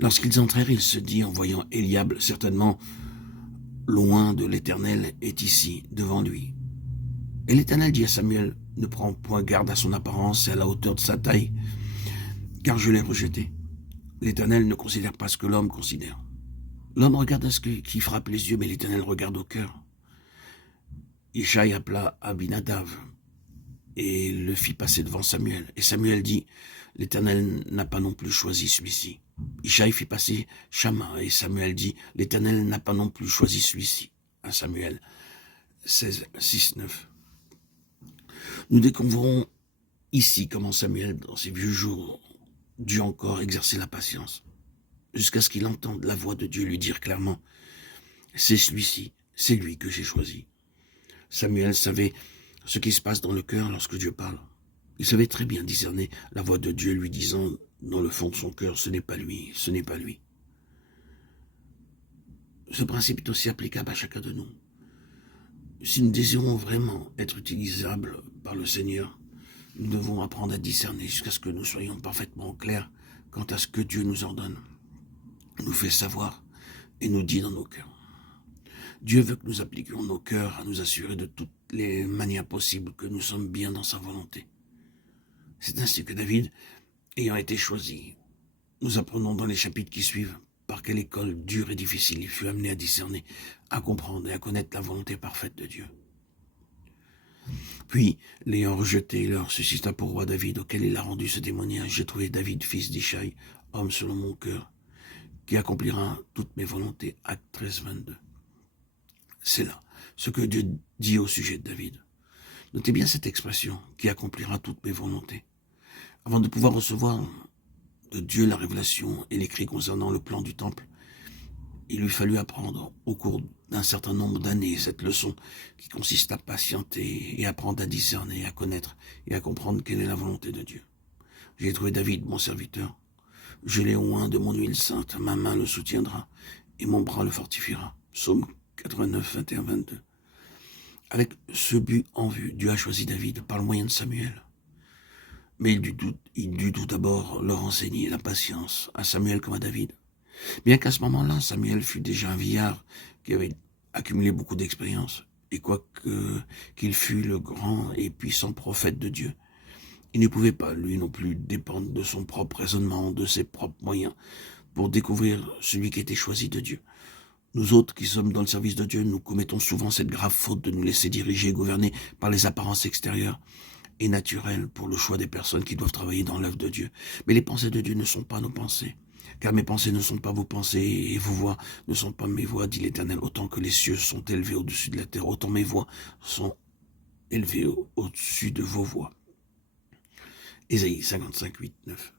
Lorsqu'ils entrèrent, il se dit en voyant Eliab, certainement loin de l'Éternel est ici, devant lui. Et l'Éternel dit à Samuel, ne prends point garde à son apparence et à la hauteur de sa taille, car je l'ai rejeté. L'Éternel ne considère pas ce que l'homme considère. L'homme regarde à ce qui frappe les yeux, mais l'Éternel regarde au cœur. Ishaï appela Abinadav et le fit passer devant Samuel. Et Samuel dit, l'Éternel n'a pas non plus choisi celui-ci. Ishaï fit passer Shama, et Samuel dit, l'Éternel n'a pas non plus choisi celui-ci. À Samuel 16, 6, 9. Nous découvrons ici comment Samuel, dans ses vieux jours, dut encore exercer la patience, jusqu'à ce qu'il entende la voix de Dieu lui dire clairement, c'est celui-ci, c'est lui que j'ai choisi. Samuel savait ce qui se passe dans le cœur lorsque Dieu parle. Il savait très bien discerner la voix de Dieu lui disant dans le fond de son cœur, ce n'est pas lui, ce n'est pas lui. Ce principe est aussi applicable à chacun de nous. Si nous désirons vraiment être utilisables par le Seigneur, nous devons apprendre à discerner jusqu'à ce que nous soyons parfaitement clairs quant à ce que Dieu nous ordonne, nous fait savoir et nous dit dans nos cœurs. Dieu veut que nous appliquions nos cœurs à nous assurer de toutes les manières possibles que nous sommes bien dans sa volonté. C'est ainsi que David, ayant été choisi, nous apprenons dans les chapitres qui suivent par quelle école dure et difficile il fut amené à discerner, à comprendre et à connaître la volonté parfaite de Dieu. Puis, l'ayant rejeté, il leur suscita pour roi David, auquel il a rendu ce témoignage. J'ai trouvé David, fils d'Ishaï, homme selon mon cœur, qui accomplira toutes mes volontés. Acte 13, 22. C'est là ce que Dieu dit au sujet de David. Notez bien cette expression, qui accomplira toutes mes volontés. Avant de pouvoir recevoir de Dieu la révélation et l'écrit concernant le plan du temple, il lui fallut apprendre au cours d'un certain nombre d'années cette leçon qui consiste à patienter et apprendre à discerner, à connaître et à comprendre quelle est la volonté de Dieu. J'ai trouvé David, mon serviteur. Je l'ai oint de mon huile sainte, ma main le soutiendra et mon bras le fortifiera. Psaume 89, 21, 22. Avec ce but en vue, Dieu a choisi David par le moyen de Samuel. Mais il dut tout d'abord leur enseigner la patience, à Samuel comme à David. Bien qu'à ce moment-là, Samuel fut déjà un vieillard qui avait accumulé beaucoup d'expérience, et quoique qu'il fût le grand et puissant prophète de Dieu, il ne pouvait pas, lui non plus, dépendre de son propre raisonnement, de ses propres moyens, pour découvrir celui qui était choisi de Dieu. Nous autres qui sommes dans le service de Dieu, nous commettons souvent cette grave faute de nous laisser diriger et gouverner par les apparences extérieures et naturelles pour le choix des personnes qui doivent travailler dans l'œuvre de Dieu. Mais les pensées de Dieu ne sont pas nos pensées. Car mes pensées ne sont pas vos pensées, et vos voix ne sont pas mes voix, dit l'Éternel. Autant que les cieux sont élevés au-dessus de la terre, autant mes voix sont élevées au-dessus de vos voix. Ésaïe 55, 8, 9.